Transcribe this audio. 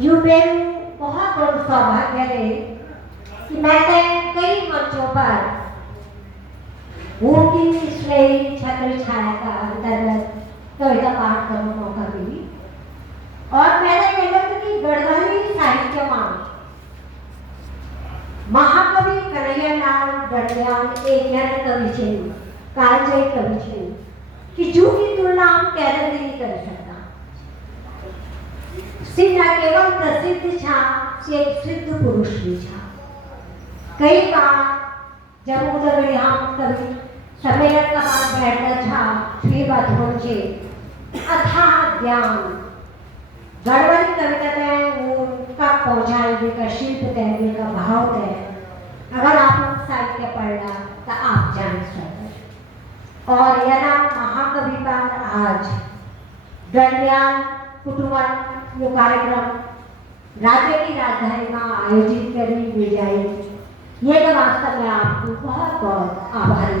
યુબેન बहुत बड़ो सौभाग्य रहे कि मैं कई मंचों पर वो की श्रेणी छत्र छाया का अंतर्गत कविता पाठ करने मौका मिली और मैंने कहता कि गढ़वाली साहित्य में महाकवि कन्हैयालाल दंडियाल एक जन कवि છે કાળજયી કવિ છે कि जो की तुलना हम कैसे नहीं कर सकता। सिर्फ न केवल प्रसिद्ध छा से एक सिद्ध पुरुष भी छा। कई बार जब उधर हम कभी सम्मेलन का बात बैठता था श्री बात पहुंचे अथाह ज्ञान गढ़वाली कविता है उनका पहुंचाने का शिल्प कहने का भाव है। अगर आप लोग साहित्य पढ़ना तो आप जान सकते और यह महाकवि पर आज दंडियाल कुटुंबन जो कार्यक्रम राज्य की राजधानी में आयोजित करी दी जाए ये तो वास्तव में आपको बहुत बहुत आभार